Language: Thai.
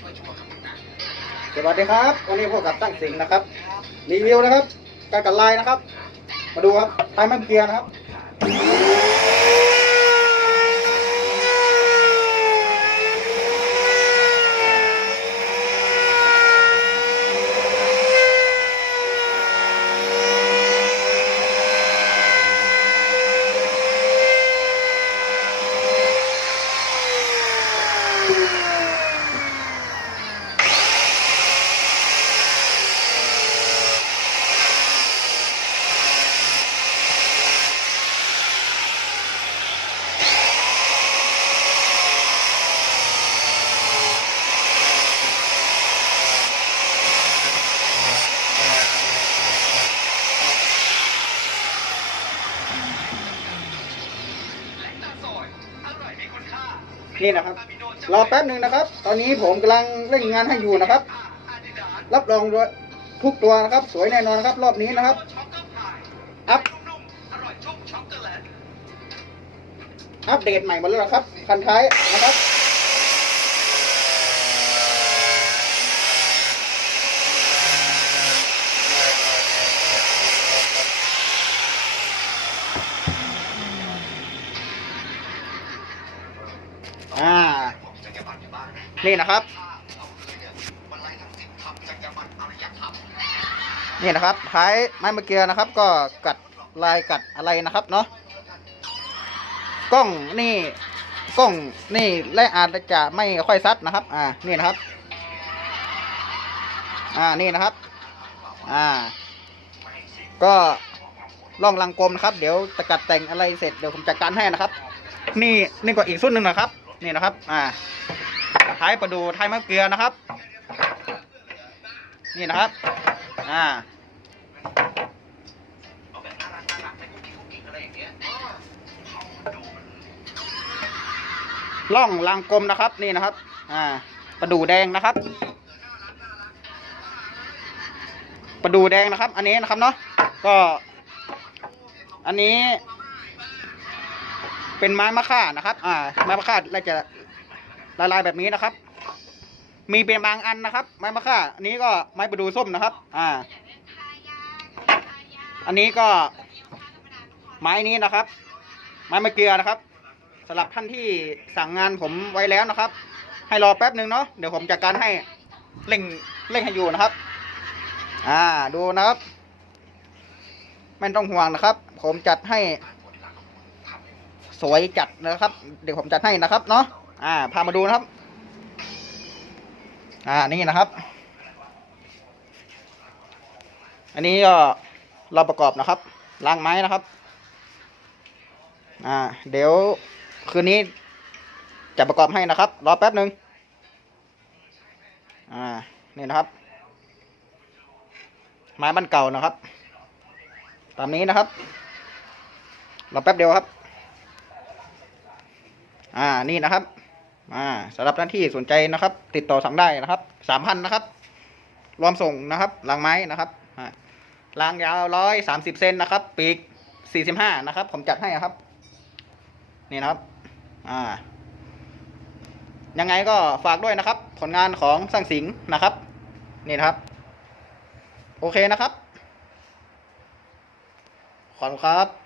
สวัสดีครับ วันนี้พวกกับตั้งสิงนะครับ รีวิวนะครับ การกัดลายนะครับ มาดูครับไทยมันเกียร์นะครับ นี่นะครับรอแป๊บหนึ่งนะครับ ตอนนี้ผมกำลังเร่งงานให้อยู่นะครับ รับรองด้วยทุกตัวนะครับ สวยแน่นอนนะครับ รอบนี้นะครับ อัพอัปเดตใหม่หมดแล้วนะครับ คันท้ายนะครับ นี่นะครับ นี่นะครับท้ายไม้มะเกียนะครับ ก็กัดลายกัดอะไรนะครับเนาะกล้องนี่กล้องนี่และอาจจะไม่ค่อยซัดนะครับ อ่านี่นะครับ อ่านี่นะครับ อ่า ก็ล่องลังกลมนะครับ เดี๋ยวจะกัดแต่งอะไรเสร็จเดี๋ยวผมจัดการให้นะครับ นี่นี่ก็อีกสุดหนึ่งนะครับ นี่นะครับ อ่า ท้ายประดูท้ายมะเกลือนะครับ นี่นะครับ อ่าล่องลางกลมนะครับนี่นะครับ อ่าประดูแดงนะครับ ประดูแดงนะครับ อันนี้นะครับเนาะก็ อันนี้ เป็นไม้มะค่านะครับ อ่า ไม้มะค่าเราจะ ลายแบบนี้นะครับ มีเป็นบางอันนะครับ ไม้มะค่าอันนี้ก็ไม้ประดูส้มนะครับ อ่า อันนี้ก็ ไม้นี้นะครับ ไม้มะเกลือนะครับสำหรับท่านที่สั่งงานผมไว้แล้วนะครับ ให้รอแป๊บหนึ่งเนาะเดี๋ยวผมจัดการให้เร่งเร่งให้อยู่นะครับ อ่าดูนะครับไม่ต้องห่วงนะครับ ผมจัดให้ สวยจัดนะครับ เดี๋ยวผมจัดให้นะครับเนาะ อ่าพามาดูนะครับ อ่านี่นะครับ อันนี้ก็เราประกอบนะครับล้างไม้นะครับ อ่า เดี๋ยวคืนนี้จะประกอบให้นะครับ รอแป๊บหนึ่งอ่า นี่นะครับ ไม้บ้านเก่านะครับ ตามนี้นะครับ รอแป๊บเดียวครับ อ่า นี่นะครับ อ่าสำหรับหน้าที่สนใจนะครับ ติดต่อสั่งได้นะครับสามพันนะครับ รวมส่งนะครับรางไม้นะครับอ่ารางยาวร้อยสามสิบเซนนะครับ ปีกสี่สิบห้านะครับ ผมจัดให้ครับ นี่นะครับ อ่า ยังไงก็ฝากด้วยนะครับ ผลงานของสร้างสิงห์นะครับ นี่นะครับ โอเคนะครับ ขอบคุณครับ